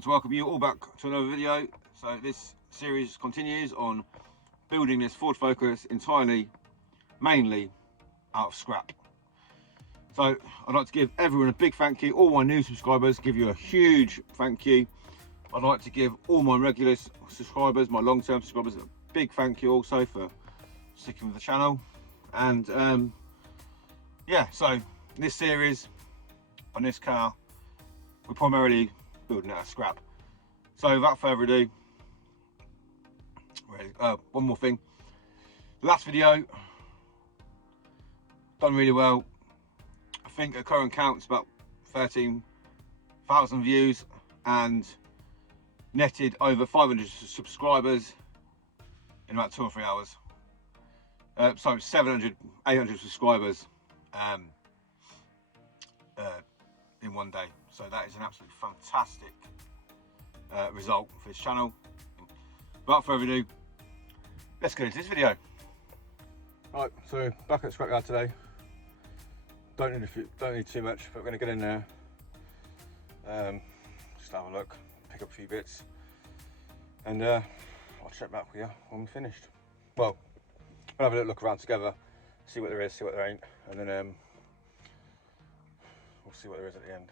like to welcome you all back to another video. So this series continues on building this Ford Focus mainly out of scrap. So I'd like to give everyone a big thank you. All my new subscribers, give you a huge thank you. I'd like to give all my regular subscribers, my long-term subscribers, a big thank you also for sticking with the channel. And yeah, so in this series on this car, we're primarily building it out of scrap. So without further ado, one more thing. The last video done really well. I think at current count it's about 13,000 views and netted over 500 subscribers in about 2 or 3 hours. So 700, 800 subscribers in one day. So that is an absolutely fantastic result for this channel. Without further ado, let's get into this video. Right, so back at the scrapyard today. Don't need too much, but we're going to get in there, just have a look, pick up a few bits, and I'll check back with you when we're finished. Well, we'll have a little look around together, see what there is, see what there ain't, and then we'll see what there is at the end.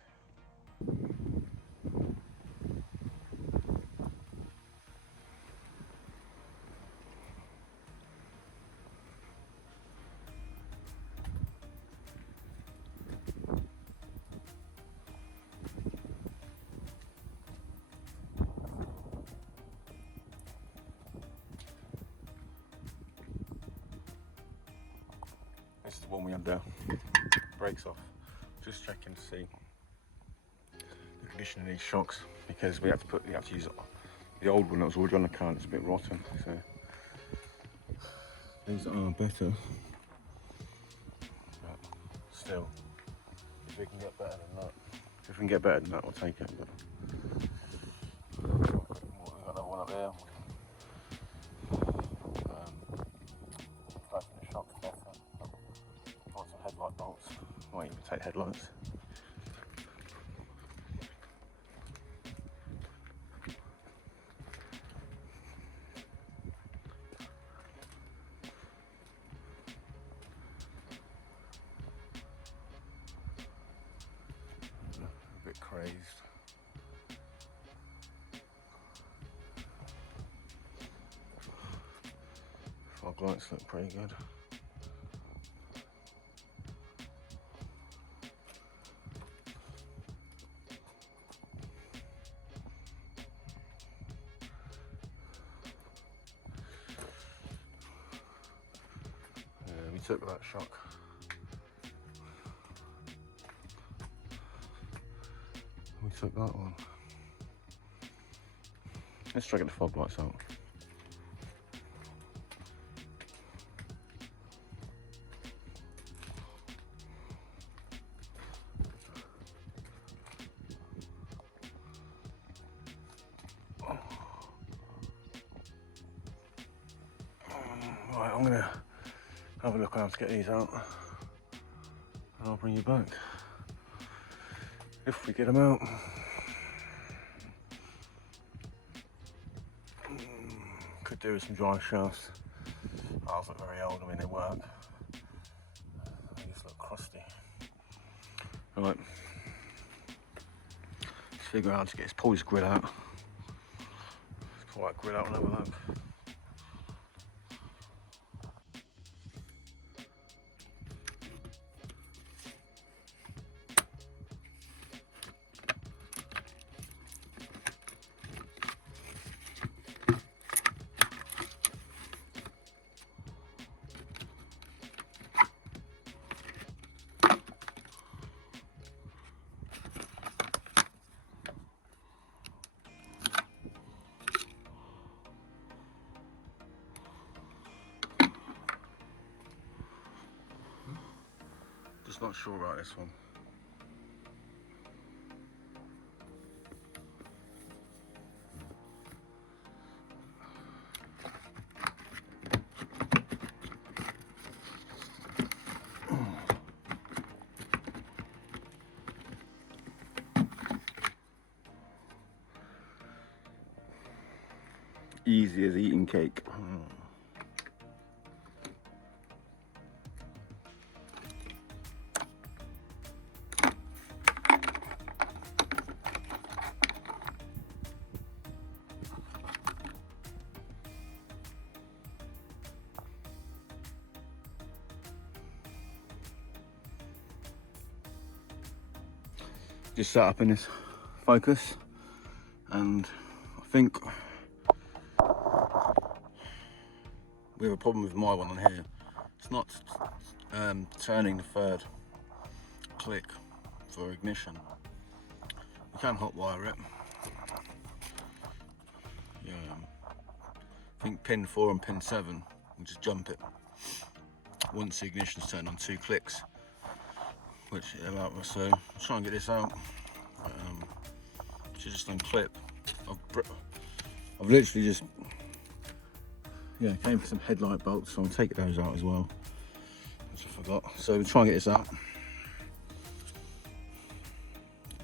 This is the one we had the brakes off. Just checking to see the condition of these shocks, because we have to use the old one that was already on the car and it's a bit rotten. So these are better, but still, if we can get better than that, we'll take it. But we've got another one up there. The shock's better. Lots of headlight bolts. Might even take headlights. A bit crazed. Fog lights look pretty good. We took that shock. We took that one. Let's try to get the fog lights out. Right, I'm gonna have a look around to get these out, and I'll bring you back if we get them out. Could do with some drive shafts. Ours look very old. I mean, they work. They just look crusty. Right, let's figure out how to pull this grid out. Let's pull that grid out and have a look. Just not sure about this one. easy as eating cake. Just sat up in this Focus, and I think we have a problem with my one on here. It's not turning the third click for ignition. You can hotwire it. Yeah, I think pin 4 and pin 7, and just jump it once the ignition's turned on 2 clicks, which it allows us. So I'll try and get this out. Just unclip. I've literally just came for some headlight bolts, so I'll take those out as well, which I forgot. So we'll try and get this out.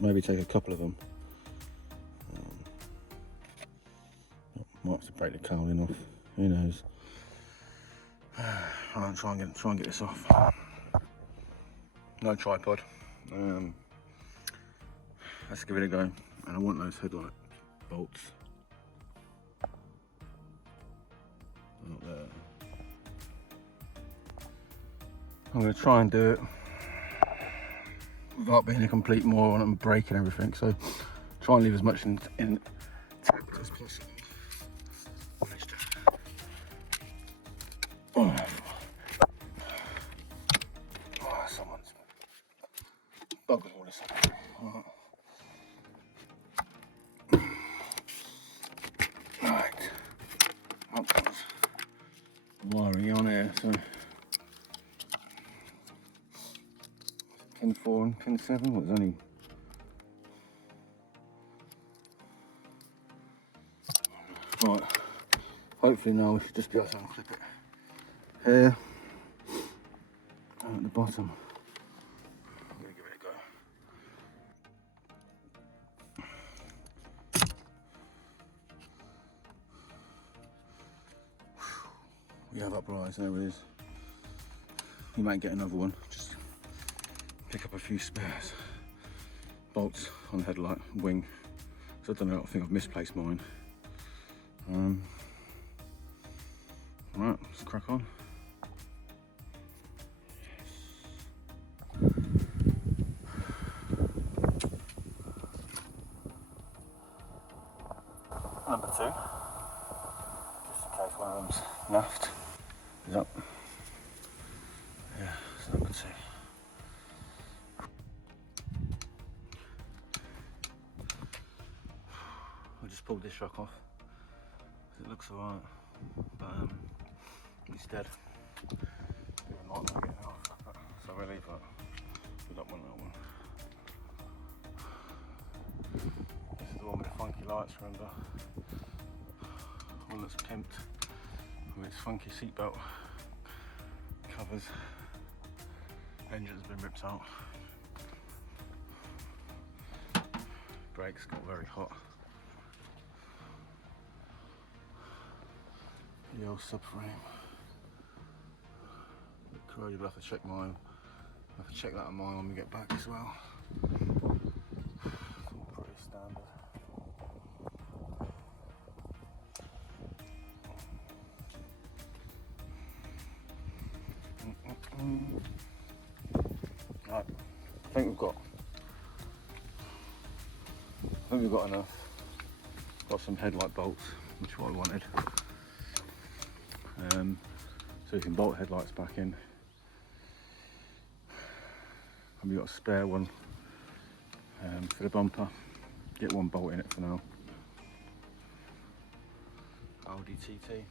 Maybe take a couple of them. Might have to break the cowling off. Who knows? I'll try and get this off. No tripod. Let's give it a go. And I want those headlight bolts out there. I'm going to try and do it without being a complete moron and breaking everything. So try and leave as much intact as possible. Someone's bugging all this. Right, that was wiring on here, so pin 4 and pin 7 was only right. Hopefully now we should just be able to unclip it here and at the bottom. I'm gonna give it a go. We have uprights, there it is. You might get another one, just pick up a few spares. Bolts on the headlight wing. So I don't know, I think I've misplaced mine. Right, let's crack on. Number 2, just in case one of them's left. Is up. Yeah, it's number 2. I just pulled this shock off. It looks alright, but it's dead. Bit of a nightmare getting it off. So we'll leave that. We don't want that one. This is the one with the funky lights, remember? One that's pimped with its funky seatbelt covers. Engine's been ripped out. Brakes got very hot. The old subframe. Corroded, we'll have to check mine. I'll have to check that on mine when we get back as well. It's all pretty standard. Right, I think we've got enough. Got some headlight bolts, which is what I wanted. So you can bolt headlights back in. And we've got a spare one for the bumper. Get one bolt in it for now. Audi TT.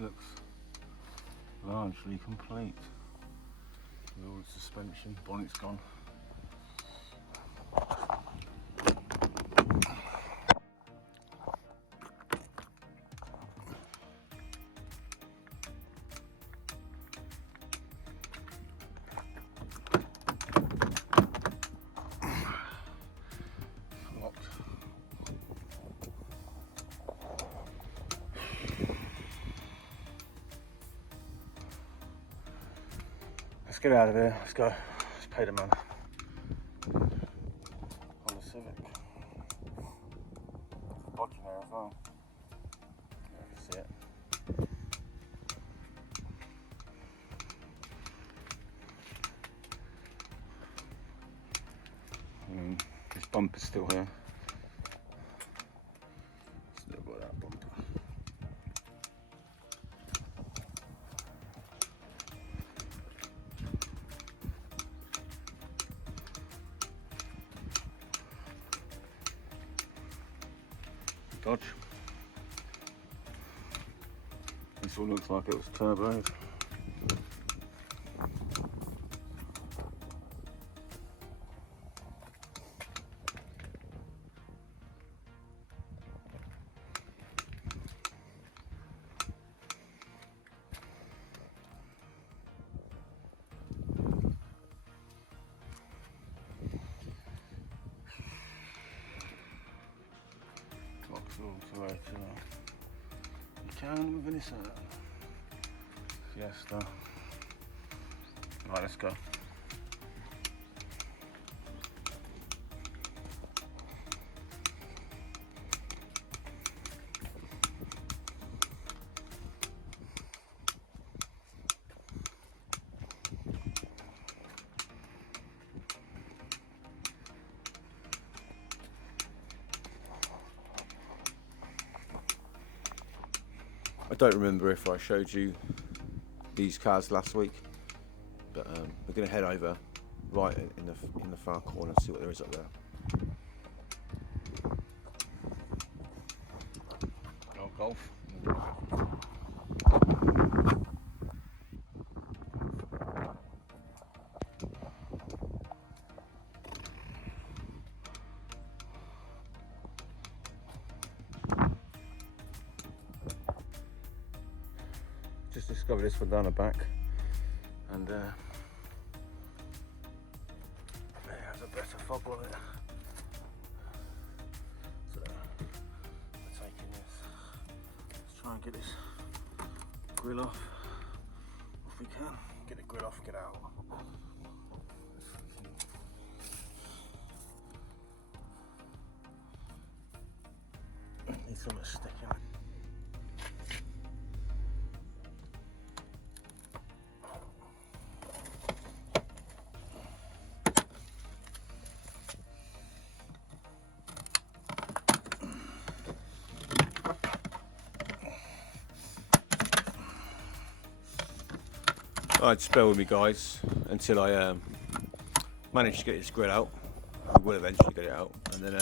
Looks largely complete. With all the suspension, bonnet's gone. let's get out of here. Let's go. Let's pay the man. On the Civic. Dodgy there as well. Yeah, you can see it. This bumper's still here. Still got that bumper. Dodge. This one looks like it was turboed. You can with any sort of Fiesta. Right, let's go. I don't remember if I showed you these cars last week, but we're going to head over right in the far corner and see what there is up there. Oh, Golf. Just discovered this one down the back, and it has a better fob on it. So we're taking this. Let's try and get this grill off if we can. Get the grill off, get out. Need something sticking. Alright, just bear with me guys until I manage to get this grill out. We will eventually get it out, and then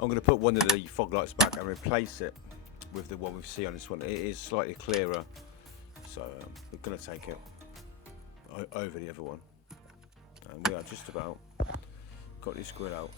I'm going to put one of the fog lights back and replace it with the one we see on this one. It is slightly clearer, so we're going to take it over the other one, and we are just about got this grill out.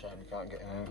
Shame we can't get in there.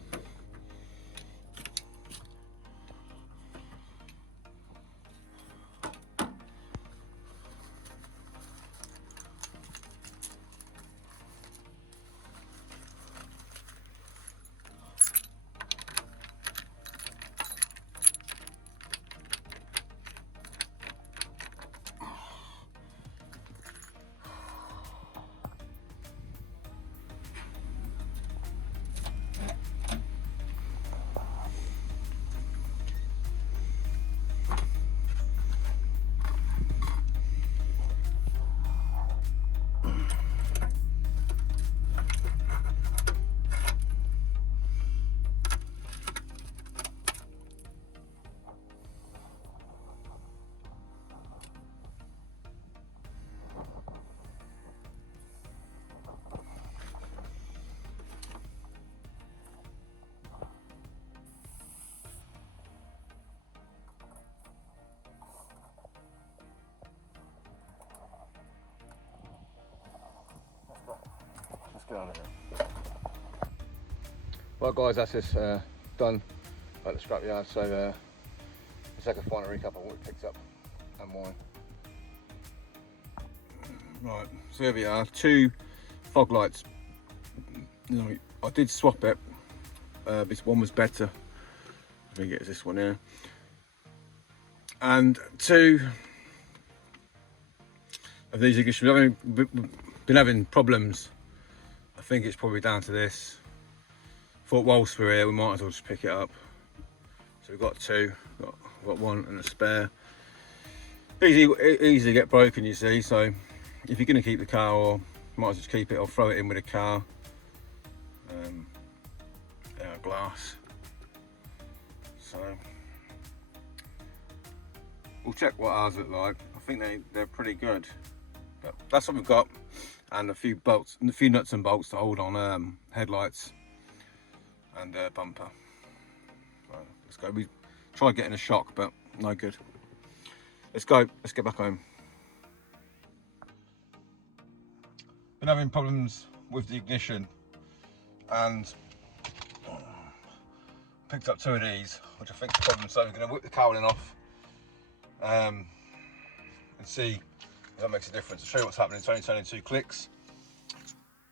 get on it. Right guys, that's this done at the scrapyard. So let's take a final recap of what we picked up and why. Right, so here we are, 2 fog lights. I did swap it. This one was better. I think it's this one here. And 2 of these ignition. We've been having problems. I think it's probably down to this. Thought whilst we're here, we might as well just pick it up. So we've got 2. Got 1 and a spare. Easily get broken, you see. So if you're going to keep the car, or might as well just keep it or throw it in with a car. Glass. So we'll check what ours look like. I think they're pretty good. But that's what we've got, and a few bolts, and a few nuts and bolts to hold on headlights and bumper. So let's go. We tried getting a shock, but no good. Let's go. Let's get back home. Been having problems with the ignition, and picked up 2 of these, which I think is the problem. So we're going to whip the cowling off and see if that makes a difference. I'll show you what's happening. It's only turning 2 clicks,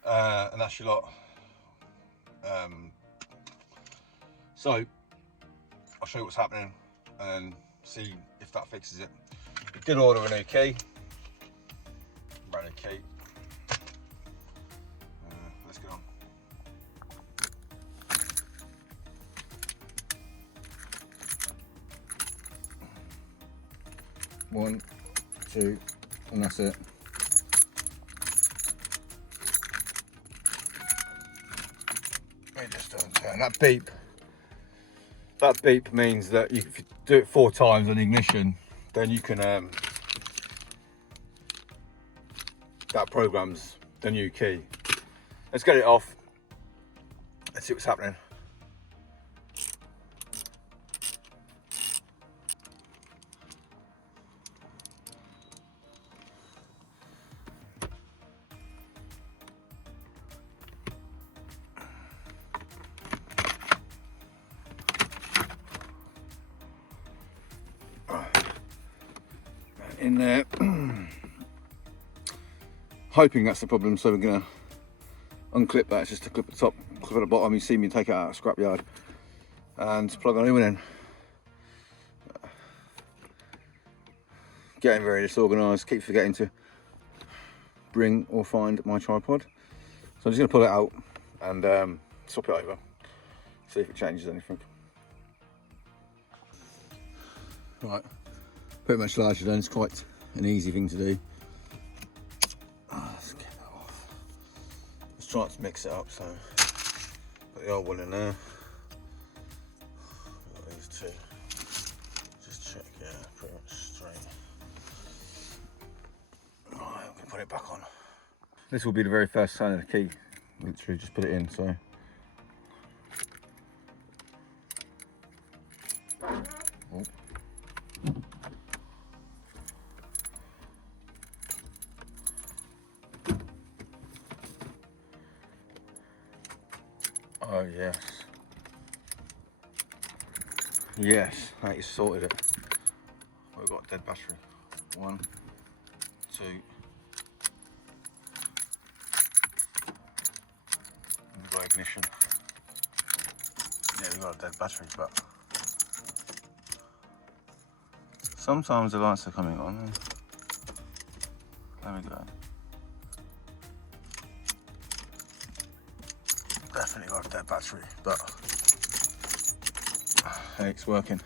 and that's your lot. So I'll show you what's happening and see if that fixes it. We did order a new key, brand new key. Let's get on. One, 2, and that's it. It just doesn't turn. That beep means that if you do it 4 times on the ignition, then you can that programs the new key. Let's get it off. Let's see what's happening. In there, hoping that's the problem, so we're gonna unclip that. It's just to clip the top, clip at the bottom. You see me take it out of the scrapyard and plug a new one in. Getting very disorganised, keep forgetting to bring or find my tripod. So I'm just gonna pull it out and swap it over, see if it changes anything. Right. Pretty much larger done. It's quite an easy thing to do. Let's get that off. Let's try to mix it up. So put the old one in there. Got these 2. Just check, yeah, pretty much straight. Alright, we can put it back on. This will be the very first sign of the key. Literally just put it in. So. Oh. Oh yes. Yes, that is sorted it. We've got a dead battery. 1, 2. We've got ignition. Yeah, we've got a dead battery, but sometimes the lights are coming on. There we go. Definitely got a dead battery, but hey, it's working.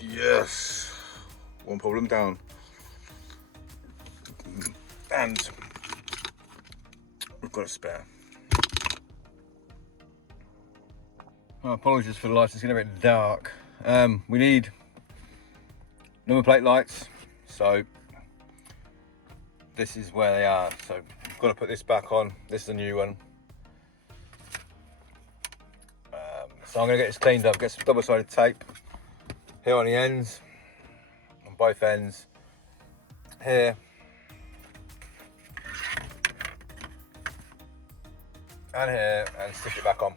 Yes, 1 problem down. And we've got a spare. Oh, apologies for the lights, it's getting a bit dark. We need number plate lights, so this is where they are. So we've got to put this back on. This is a new one. So I'm going to get this cleaned up, get some double-sided tape here on the ends, on both ends, here, and here and stick it back on.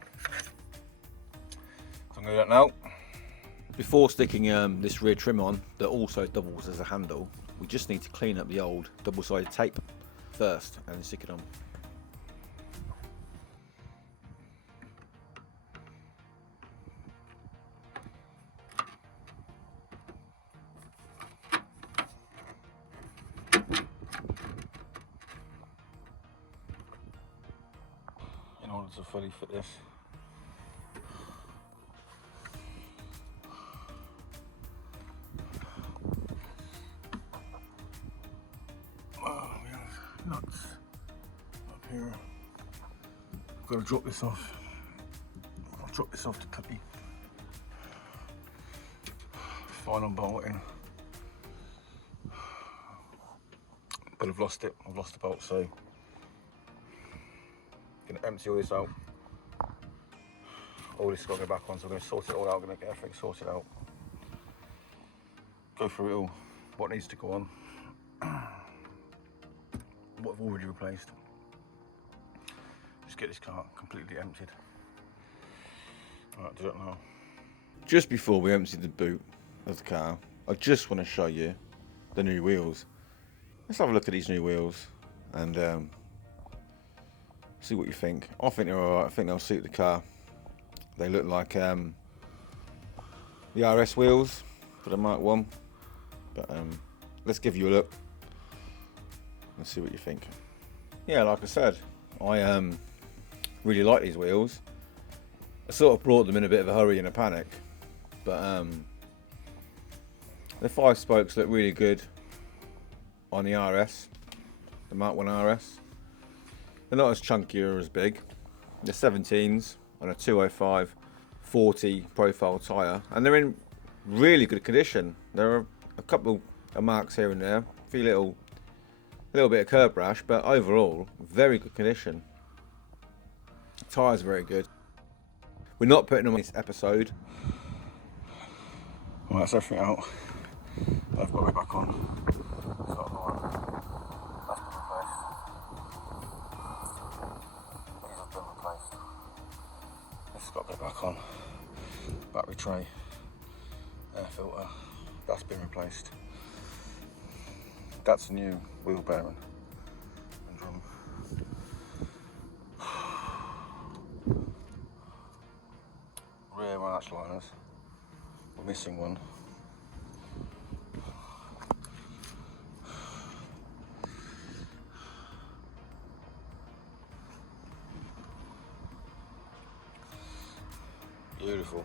So I'm going to do that now. Before sticking this rear trim on, that also doubles as a handle, we just need to clean up the old double-sided tape first and then stick it on. In order to fully fit this, nuts up here. I've got to drop this off. I'll drop this off to put the final bolt in. But I've lost it. I've lost the bolt, so I'm going to empty all this out. All this has got to go back on, so I'm going to sort it all out. I'm going to get everything sorted out. Go through it all. What needs to go on. What I've already replaced. Just get this car completely emptied. Right, do that now. Just before we empty the boot of the car, I just want to show you the new wheels. Let's have a look at these new wheels and see what you think. I think they're alright. I think they'll suit the car. They look like the RS wheels for the Mark 1, but let's give you a look. Let's see what you think. Yeah, like I said, I really like these wheels. I sort of brought them in a bit of a hurry and a panic, but the 5 spokes look really good on the RS, the Mark 1 RS. They're not as chunky or as big. They're 17s on a 205/40 profile tyre, and they're in really good condition. There are a couple of marks here and there, a few little bit of curb rash, but overall very good condition. Tyres very good. We're not putting them on this episode. Well, that's everything out. I've got it back on. That's been replaced. These have been replaced. This has got to go back on. Battery tray, air filter, that's been replaced. That's a new wheel bearing and drum. Rear arch liners, we're missing one. Beautiful.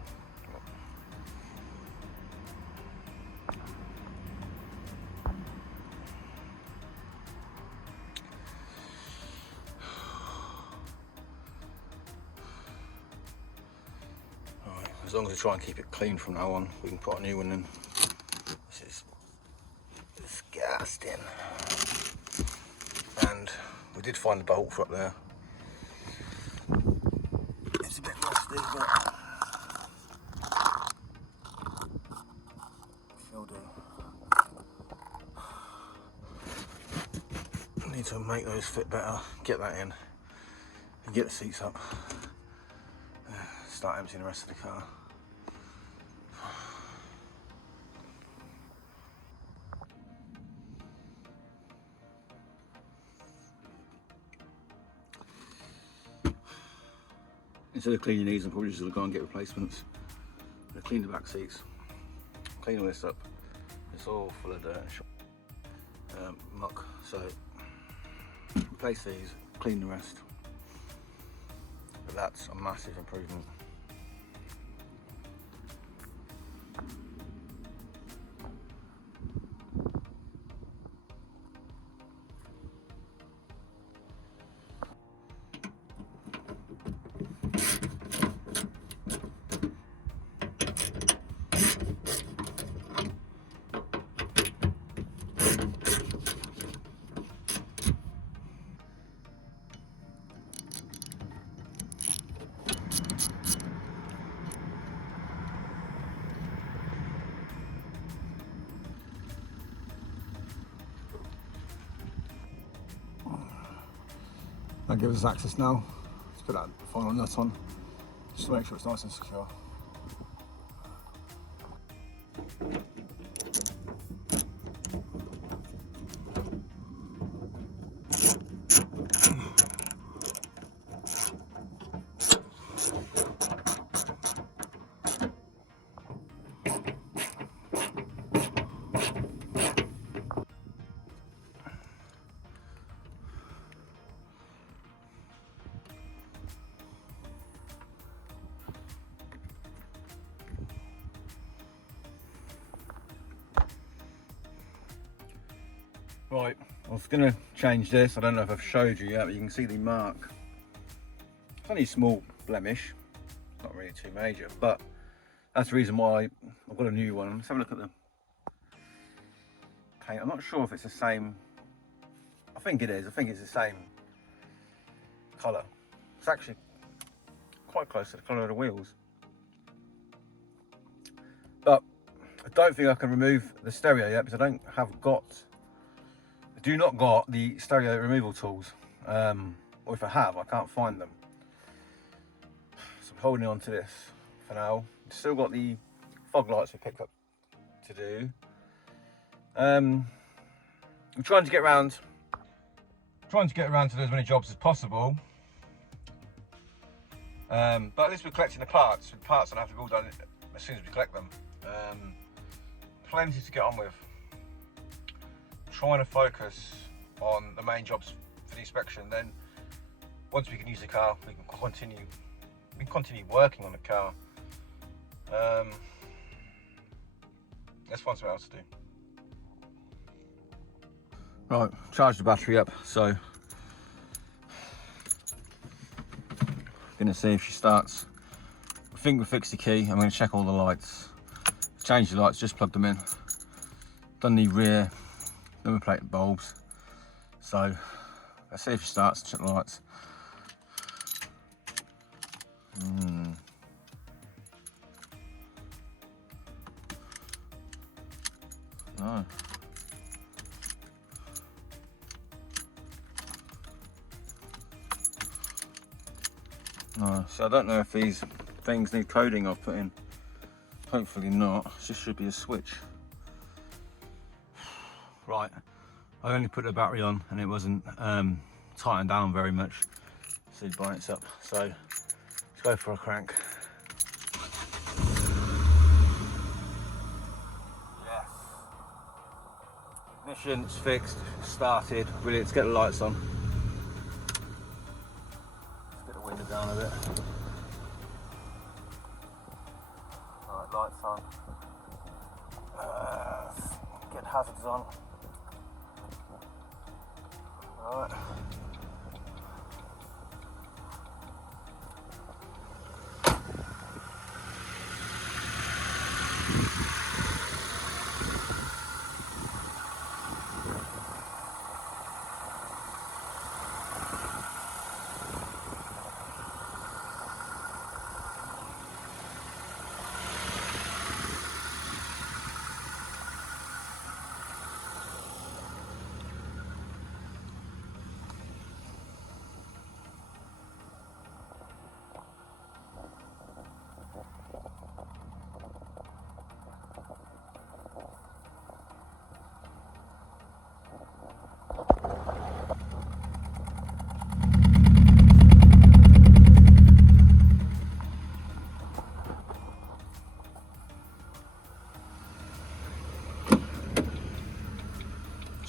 As long as we try and keep it clean from now on, we can put a new one in. This is disgusting. And we did find the bolt for up there. It's a bit rusty, but filled in. Need to make those fit better, get that in, and get the seats up. Start emptying the rest of the car. Instead of cleaning these, I'm probably just going to go and get replacements. I'm going to clean the back seats, clean all this up. It's all full of dirt and muck, so replace these, clean the rest. But that's a massive improvement. That gives us access now put that final nut on, just to make sure it's nice and secure. Right, I was going to change this. I don't know if I've showed you yet, but you can see the mark. It's only a small blemish, not really too major, but that's the reason why I've got a new one. Let's have a look at the paint. I'm not sure if it's the same. I think it is. I think it's the same colour. It's actually quite close to the colour of the wheels. But I don't think I can remove the stereo yet because I do not got the stereo removal tools, or if I have, I can't find them. So I'm holding on to this for now. Still got the fog lights we picked up to do. I'm trying to get around to do as many jobs as possible. But at least we're collecting the parts. The parts don't have to be all done as soon as we collect them. Plenty to get on with. Trying to focus on the main jobs for the inspection. Then once we can use the car, we can continue working on the car. Let's find something else to do. Right, charge the battery up, so gonna see if she starts. I think we fixed the key. I'm gonna check all the lights. Change the lights, just plug them in. Done the rear number plate bulbs. So let's see if she starts. Check the lights. No. No. So I don't know if these things need coding I've put in. Hopefully not. It just should be a switch. Right, I only put the battery on and it wasn't tightened down very much. See the bonnet's up, so let's go for a crank. Yes. Ignition's fixed, started. Brilliant, let's get the lights on. Let's get the window down a bit. Alright, lights on. Get hazards on. Right.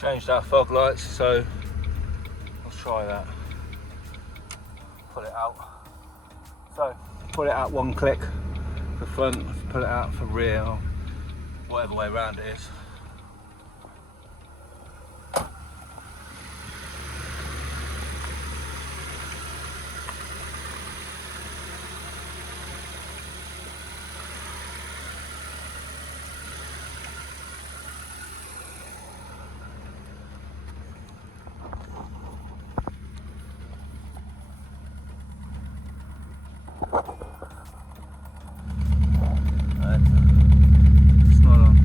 Changed our fog lights, so let's try that. Pull it out. So pull it out one click for front, pull it out for rear, or whatever way around it is. It's not on.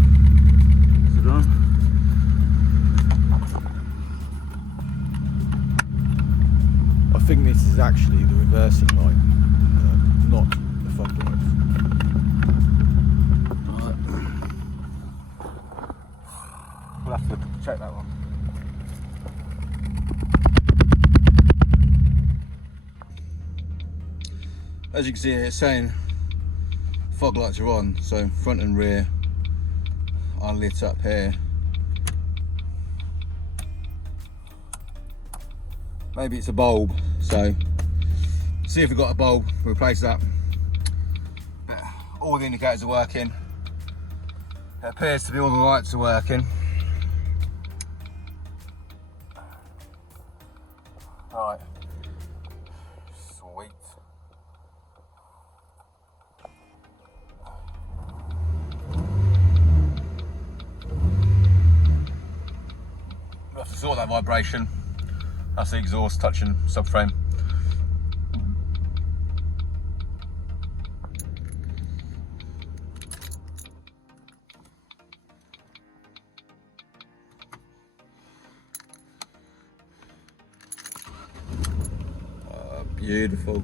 think this is actually the reversing light, not the fog lights. We'll have to check that one. As you can see here, it's saying fog lights are on, so front and rear are lit up here. Maybe it's a bulb, so see if we've got a bulb, we'll replace that. But all the indicators are working. It appears to be all the lights are working. Right, sweet. We'll have to sort that vibration. That's the exhaust touching subframe. Beautiful.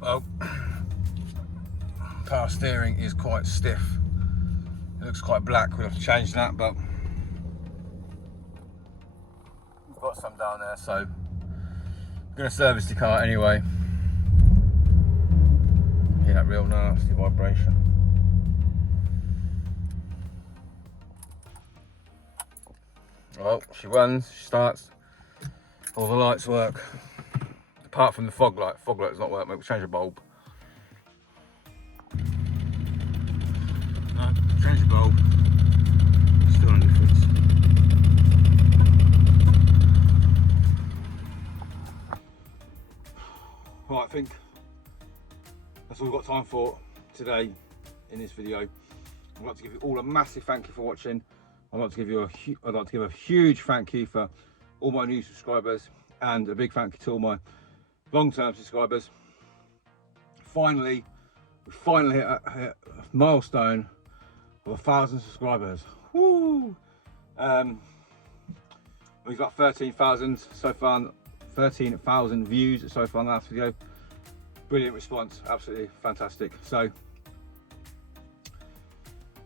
Well, power steering is quite stiff. It looks quite black. We'll have to change that, but we've got some down there, so I'm going to service the car anyway. Hear that real nasty vibration. Well, she runs, she starts, all the lights work. Apart from the fog light does not work, we'll change the bulb. No, change the bulb, still no difference. Right, I think that's all we've got time for today in this video. I'd like to give you all a massive thank you for watching. I'd like to give a huge thank you for all my new subscribers, and a big thank you to all my long-term subscribers. We finally hit a milestone of 1,000 subscribers. Woo! We've got 13,000 so far, 13,000 views so far in the last video. Brilliant response, absolutely fantastic. So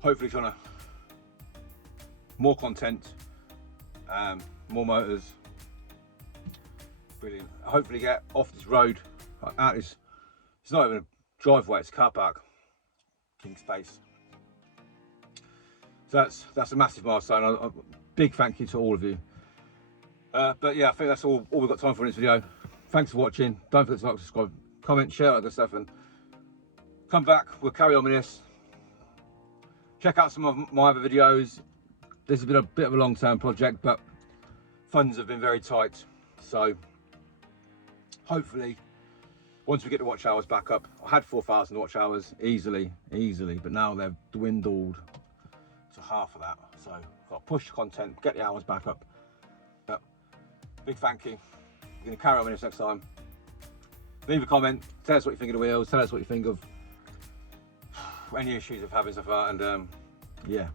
hopefully trying to more content, more motors. Brilliant. Hopefully get off this road, out this, it's not even a driveway, it's a car park, king space. So that's a massive milestone. A big thank you to all of you. But yeah, I think that's all we've got time for in this video. Thanks for watching. Don't forget to like, subscribe, comment, share all that stuff, and come back, we'll carry on with this. Check out some of my other videos. This has been a bit of a long-term project, but funds have been very tight, so hopefully once we get the watch hours back up, I had 4,000 watch hours easily, but now they've dwindled to half of that, so I've got to push the content, get the hours back up. But big thank you. We're going to carry on with this next time. Leave a comment, tell us what you think of the wheels, tell us what you think of any issues of having so far, and yeah.